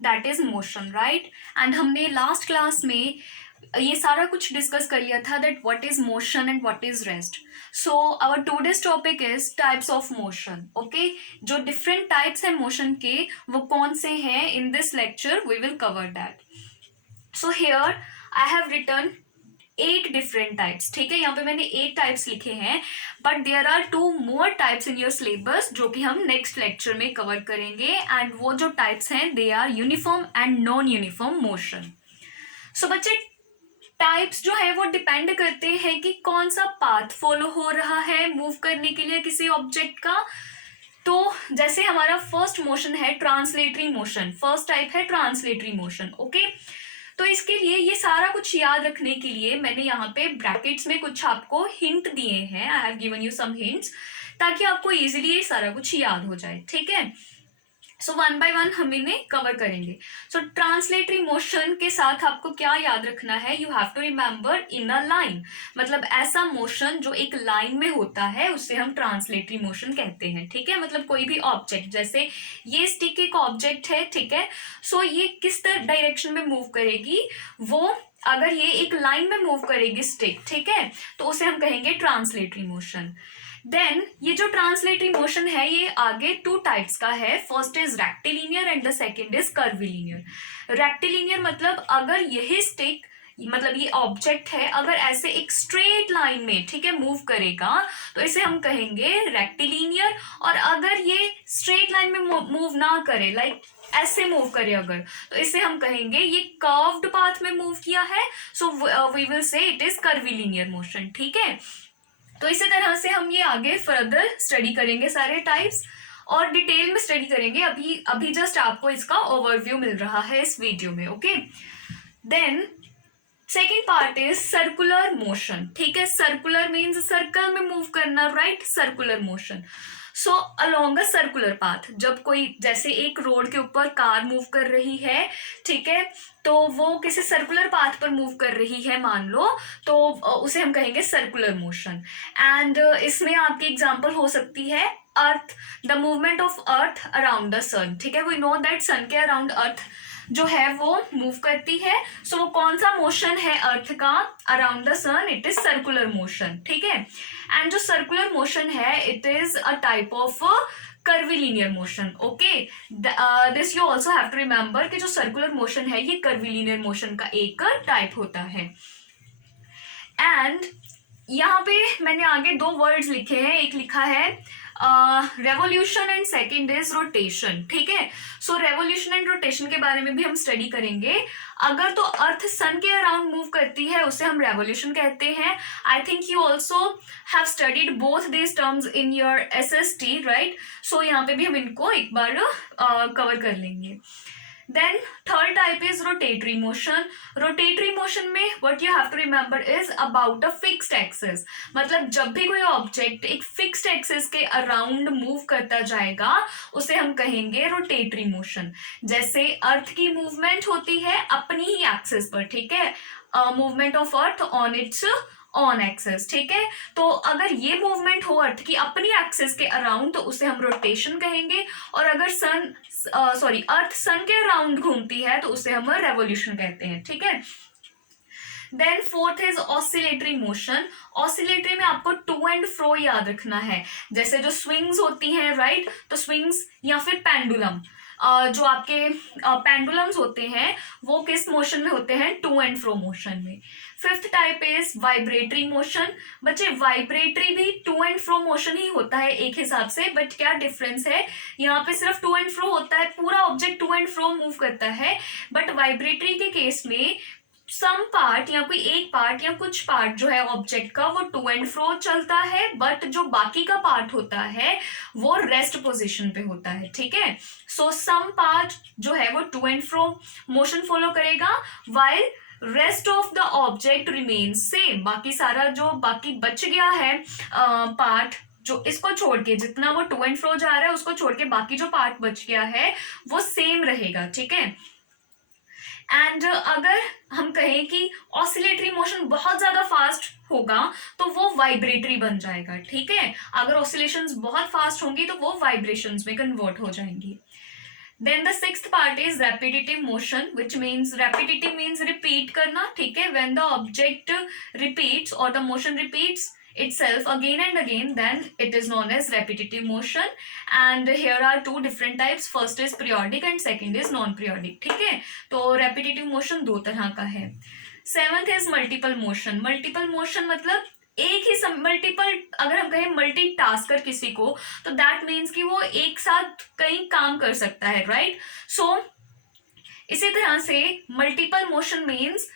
That is motion, right. And हमने last class में ये सारा कुछ डिस्कस कर लिया था that what is motion and what is rest. So our today's topic is types of motion. Okay, जो डिफरेंट टाइप्स हैं मोशन के वो कौन से हैं, in this lecture we will cover that. So here I have written 8 different types. ठीक है, यहाँ पे मैंने 8 टाइप्स लिखे हैं, but there are 2 more types in your syllabus जो कि हम नेक्स्ट लेक्चर में कवर करेंगे। एंड वो जो टाइप्स हैं they are uniform and non uniform motion. So बच्चे, टाइप्स जो है वो डिपेंड करते हैं कि कौन सा पाथ फॉलो हो रहा है मूव करने के लिए किसी ऑब्जेक्ट का। तो जैसे हमारा फर्स्ट मोशन है ट्रांसलेटरी मोशन, फर्स्ट टाइप है ट्रांसलेटरी मोशन। ओके, तो इसके लिए ये सारा कुछ याद रखने के लिए मैंने यहाँ पे ब्रैकेट्स में कुछ आपको हिंट दिए हैं। I have given you some hints ताकि आपको इजीली ये सारा कुछ याद हो जाए। ठीक है, सो वन बाय वन हम इन्हें कवर करेंगे। सो ट्रांसलेटरी मोशन के साथ आपको क्या याद रखना है, you have to remember in a line, मतलब ऐसा मोशन जो एक लाइन में होता है उसे हम ट्रांसलेटरी मोशन कहते हैं। ठीक है, मतलब कोई भी ऑब्जेक्ट, जैसे ये स्टिक एक ऑब्जेक्ट है, ठीक है, सो ये किस डायरेक्शन में मूव करेगी, वो अगर ये एक लाइन में मूव करेगी स्टिक, ठीक है, तो उसे हम कहेंगे ट्रांसलेटरी मोशन। देन ये जो ट्रांसलेटरी मोशन है ये आगे 2 टाइप्स का है। First is rectilinear and the second is curvilinear. Rectilinear मतलब अगर यही स्टिक, मतलब ये ऑब्जेक्ट है, अगर ऐसे एक स्ट्रेट लाइन में, ठीक है, मूव करेगा तो इसे हम कहेंगे रेक्टिलिनियर। और अगर ये स्ट्रेट लाइन में मूव ना करे, लाइक ऐसे मूव करे अगर, तो इसे हम कहेंगे ये कर्व्ड पाथ में मूव किया है, so we will say it is curvilinear motion. ठीक है, तो इसी तरह से हम ये आगे फर्दर स्टडी करेंगे सारे टाइप्स और डिटेल में स्टडी करेंगे। अभी जस्ट आपको इसका ओवरव्यू मिल रहा है इस वीडियो में। Okay, then second part is circular motion. ठीक है, सर्कुलर मीन्स सर्कल में मूव करना, right, circular motion. So along a circular path, जब कोई जैसे एक रोड के ऊपर कार मूव कर रही है, ठीक है, तो वो किसी सर्कुलर पाथ पर मूव कर रही है मान लो, तो उसे हम कहेंगे सर्कुलर मोशन। एंड इसमें आपकी एग्जांपल हो सकती है earth, the movement of earth around the sun. ठीक है, वी नो दैट सन के अराउंड अर्थ जो है वो मूव करती है। सो वो कौन सा मोशन है अर्थ का around the sun, it is circular motion. ठीक है, एंड जो सर्कुलर मोशन है it is a type of curvilinear motion. Okay, this you also have to remember कि जो सर्कुलर मोशन है ये कर्विलिनियर मोशन का एक टाइप होता है। एंड यहाँ पे मैंने आगे 2 वर्ड्स लिखे हैं, एक लिखा है revolution and second is rotation. ठीक है, सो रेवोल्यूशन एंड रोटेशन के बारे में भी हम स्टडी करेंगे। अगर तो अर्थ सन के अराउंड मूव करती है उसे हम रेवोल्यूशन कहते हैं। I think you also have studied both this terms in your SST, right. So यहाँ पे भी हम इनको एक बार कवर कर लेंगे। Then third type is rotatory motion. Rotatory motion में what you have to remember is about a fixed axis. मतलब जब भी कोई ऑब्जेक्ट एक फिक्स्ड एक्सिस के अराउंड मूव करता जाएगा उसे हम कहेंगे रोटेटरी मोशन। जैसे अर्थ की मूवमेंट होती है अपनी ही एक्सिस पर, ठीक है, movement of earth on it's on axis. ठीक है, तो अगर ये मूवमेंट हो अर्थ की अपनी एक्सिस के अराउंड तो उसे हम रोटेशन कहेंगे। और अगर अर्थ सन के अराउंड घूमती है तो उसे हम रेवोल्यूशन कहते हैं। ठीक है, then fourth is oscillatory motion. Oscillatory में आपको टू एंड फ्रो याद रखना है, जैसे जो स्विंग्स होती हैं, राइट, तो स्विंग्स या फिर पेंडुलम, जो आपके पेंडुलम्स होते हैं वो किस मोशन में होते हैं, टू एंड फ्रो मोशन में। Fifth type is vibratory motion. बच्चे वाइब्रेटरी भी टू एंड फ्रो मोशन ही होता है एक हिसाब से, बट क्या डिफरेंस है, यहाँ पे सिर्फ टू एंड फ्रो होता है, पूरा object to and fro move करता है। बट वाइब्रेटरी के केस में सम पार्ट या कोई एक पार्ट या कुछ पार्ट जो है ऑब्जेक्ट का वो टू एंड फ्रो चलता है, बट जो बाकी का पार्ट होता है वो रेस्ट पोजीशन पे होता है। ठीक है, सो सम पार्ट जो है वो to and fro motion follow करेगा while rest of the object remains same. बाकी सारा जो बाकी बच गया है पार्ट, जो इसको छोड़ के जितना वो टू एंड फ्रो जा रहा है उसको छोड़ के बाकी जो पार्ट बच गया है वो सेम रहेगा। ठीक है, एंड अगर हम कहें कि ऑसिलेटरी मोशन बहुत ज्यादा फास्ट होगा तो वो वाइब्रेटरी बन जाएगा। ठीक है, अगर ऑसिलेशंस बहुत फास्ट होंगी तो वो वाइब्रेशंस में कन्वर्ट हो जाएंगी। Then the sixth part is repetitive motion, which means repetitive means repeat करना, ठीक है. When the object repeats or the motion repeats itself again and again, then it is known as repetitive motion. And here are two different types. First is periodic and second is non periodic, ठीक है. तो repetitive motion दो तरह का है. Seventh is multiple motion. Multiple motion मतलब एक ही multiple, अगर हम कहें मल्टी टास्कर किसी को, तो दैट मीन्स कि वो एक साथ कई काम कर सकता है, राइट. सो इसी तरह से multiple motion means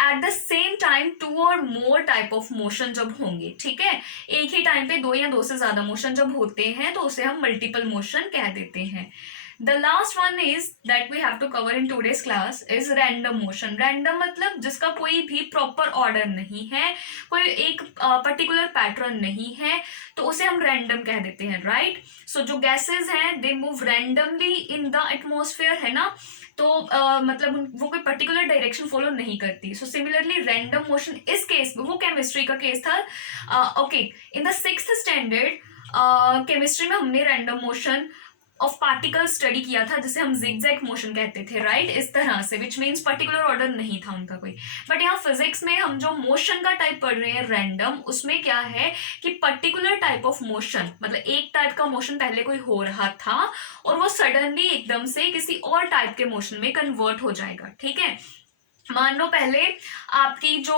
at the same time two or more type of motion जब होंगे, ठीक है. एक ही टाइम पे दो या दो से ज्यादा मोशन जब होते हैं तो उसे हम मल्टीपल मोशन कह देते हैं. The last one is that we have to cover in today's class is random motion. Random मतलब जिसका कोई भी proper order नहीं है, कोई एक particular pattern नहीं है, तो उसे हम random कह देते हैं, right? So जो gases हैं they move randomly in the atmosphere, है ना. तो मतलब वो कोई पर्टिकुलर डायरेक्शन फॉलो नहीं करती. सो सिमिलरली रैंडम मोशन इस केस में, वो केमिस्ट्री का केस था. Okay, in the sixth standard chemistry में हमने random motion of particle study किया था, जिसे हम जिगजैग मोशन कहते थे, राइट. इस तरह से, विच मीन्स पर्टिकुलर ऑर्डर नहीं था उनका कोई. बट यहाँ फिजिक्स में हम जो मोशन का टाइप पढ़ रहे हैं रैंडम, उसमें क्या है कि पर्टिकुलर टाइप ऑफ मोशन, मतलब एक टाइप का मोशन पहले कोई हो रहा था और वो सडनली एकदम से किसी और टाइप के मोशन में कन्वर्ट हो जाएगा, ठीक है. मान लो पहले आपकी जो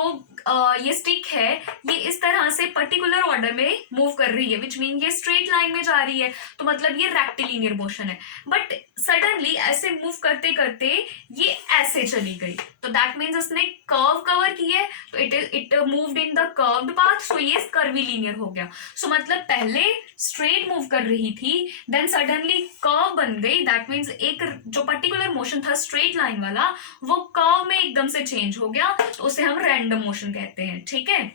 ये स्टिक है ये इस तरह से पर्टिकुलर ऑर्डर में मूव कर रही है, विच मीन ये स्ट्रेट लाइन में जा रही है, तो मतलब ये रेक्टिलिनियर मोशन है. बट सडनली ऐसे मूव करते करते ये ऐसे चली गई, तो दैट मीन्स उसने कर्व कवर की है, तो it moved in the curved path, so ये कर्वीलिनियर हो गया. सो मतलब पहले स्ट्रेट मूव कर रही थी, देन सडनली कर्व बन गई, दैट मीन्स एक जो पर्टिकुलर मोशन था स्ट्रेट लाइन वाला वो कर्व में एकदम से चेंज हो गया, तो उसे हम रैंडम मोशन कहते हैं, ठीक है.